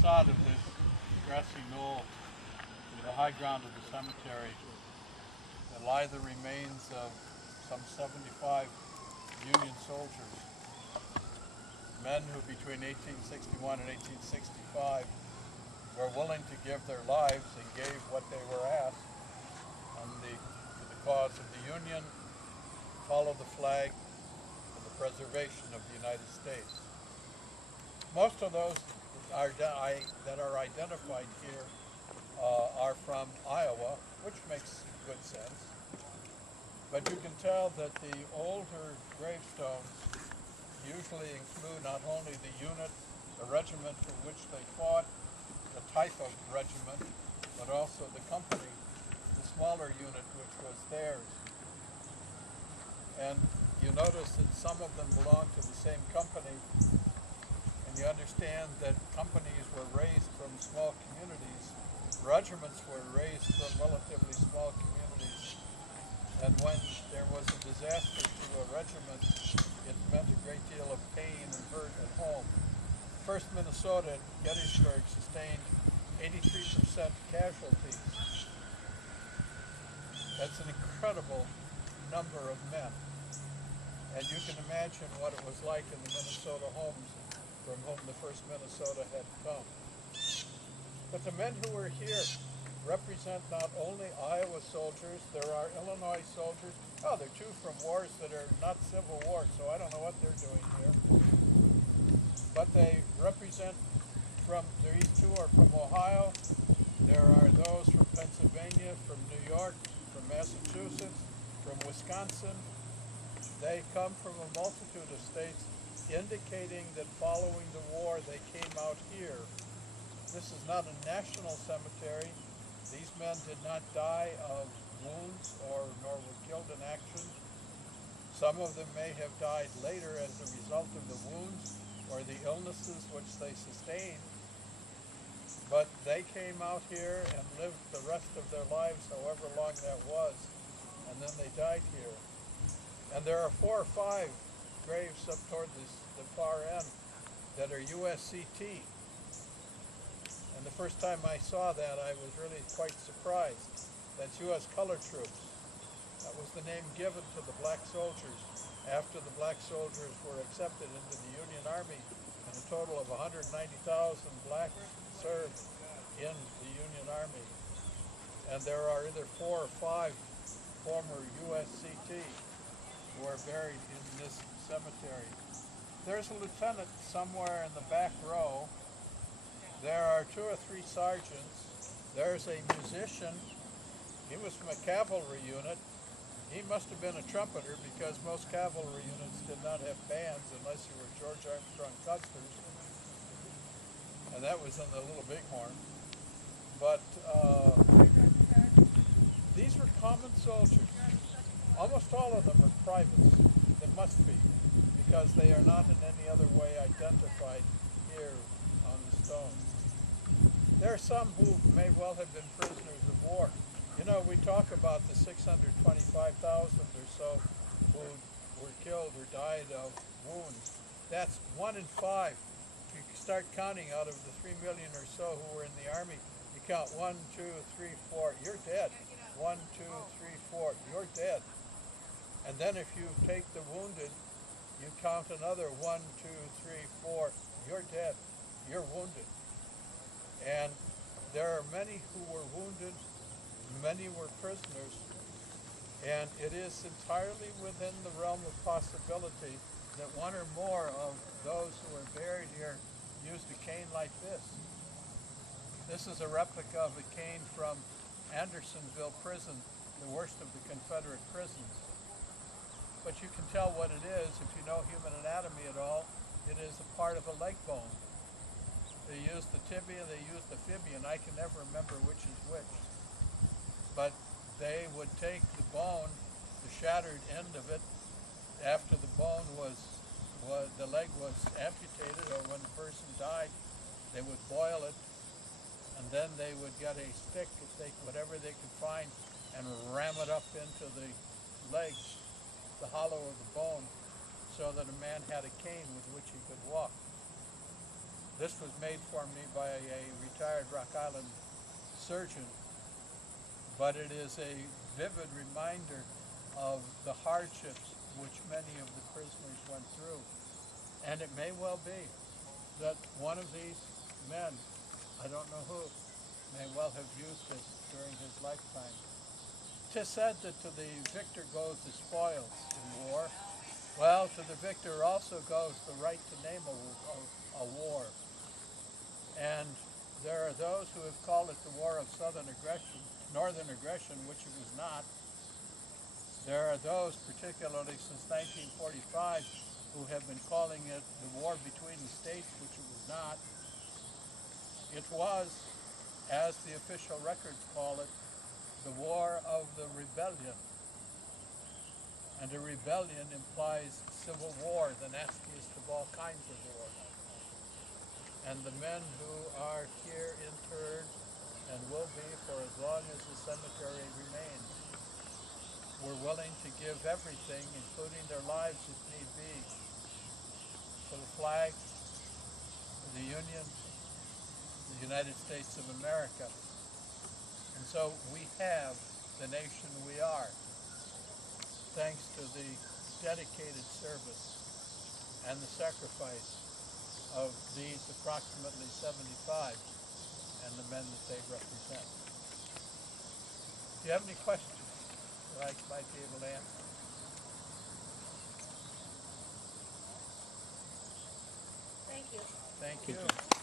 facade of this grassy knoll, to the high ground of the cemetery, there lie the remains of some 75 Union soldiers, men who between 1861 and 1865 were willing to give their lives and gave what they were asked for the cause of the Union, follow the flag, and the preservation of the United States. Most of those that are identified here are from Iowa, which makes good sense. But you can tell that the older gravestones usually include not only the unit, the regiment for which they fought, the type of regiment, but also the company, the smaller unit which was theirs. And you notice that some of them belong to the same company, and you understand that companies were raised from small communities, regiments were raised from relatively small communities, and when there was a disaster to a regiment, it meant a great deal of pain and hurt at home. 1st Minnesota at Gettysburg sustained 83% casualties. That's an incredible number of men. And you can imagine what it was like in the Minnesota homes from whom the 1st Minnesota had come. But the men who were here represent not only Iowa soldiers, there are Illinois soldiers. Oh, they're two from wars that are not civil wars, so I don't know what they're doing here. But they represent these two are from Ohio. There are those from Pennsylvania, from New York, from Massachusetts, from Wisconsin. They come from a multitude of states, indicating that following the war they came out here. This is not a national cemetery. These men did not die of wounds nor were killed in action. Some of them may have died later as a result of the wounds or the illnesses which they sustained. But they came out here and lived the rest of their lives, however long that was, and then they died here. And there are 4 or 5 graves up toward the far end that are USCT. And the first time I saw that, I was really quite surprised. That's U.S. Colored Troops. That was the name given to the black soldiers after the black soldiers were accepted into the Union Army, and a total of 190,000 blacks served in the Union Army. And there are either 4 or 5 former USCT who are buried in this cemetery. There's a lieutenant somewhere in the back row. There are 2 or 3 sergeants. There's a musician. He was from a cavalry unit. He must have been a trumpeter because most cavalry units did not have bands unless you were George Armstrong Custer's. And that was in the Little Bighorn. But these were common soldiers. Almost all of them are privates. They must be, because they are not in any other way identified here on the stone. There are some who may well have been prisoners of war. You know, we talk about the 625,000 or so who were killed or died of wounds. That's 1 in 5. If you start counting out of the 3 million or so who were in the Army, you count 1, 2, 3, 4, you're dead. 1, 2, 3, 4, you're dead. And then if you take the wounded, you count another 1, 2, 3, 4, you're dead. You're wounded. And there are many who were wounded, many were prisoners, and it is entirely within the realm of possibility that 1 or more of those who are buried here used a cane like this. This is a replica of a cane from Andersonville Prison, the worst of the Confederate prisons. But you can tell what it is if you know human anatomy at all. It is a part of a leg bone. They use the tibia, they use the fibula, and I can never remember which is which. But they would take the bone, the shattered end of it, after the bone the leg was amputated, or when the person died, they would boil it, and then they would get a stick, whatever they could find, and ram it up into the leg, the hollow of the bone, so that a man had a cane with which he could walk. This was made for me by a retired Rock Island surgeon, but it is a vivid reminder of the hardships which many of the prisoners went through. And it may well be that one of these men, I don't know who, may well have used this during his lifetime. 'Tis said that to the victor goes the spoils in war. Well, to the victor also goes the right to name a war. And there are those who have called it the War of Northern Aggression, which it was not. There are those, particularly since 1945, who have been calling it the war between the states, which it was not. It was, as the official records call it, the War of the Rebellion. And a rebellion implies civil war, the nastiest of all kinds of war. And the men who are here interred and will be for as long as the cemetery remains were willing to give everything, including their lives if need be, for the flag, for the Union, the United States of America. And so we have the nation we are, thanks to the dedicated service and the sacrifice of these approximately 75 and the men that they represent. Do you have any questions that I might be able to answer? Thank you. Thank you.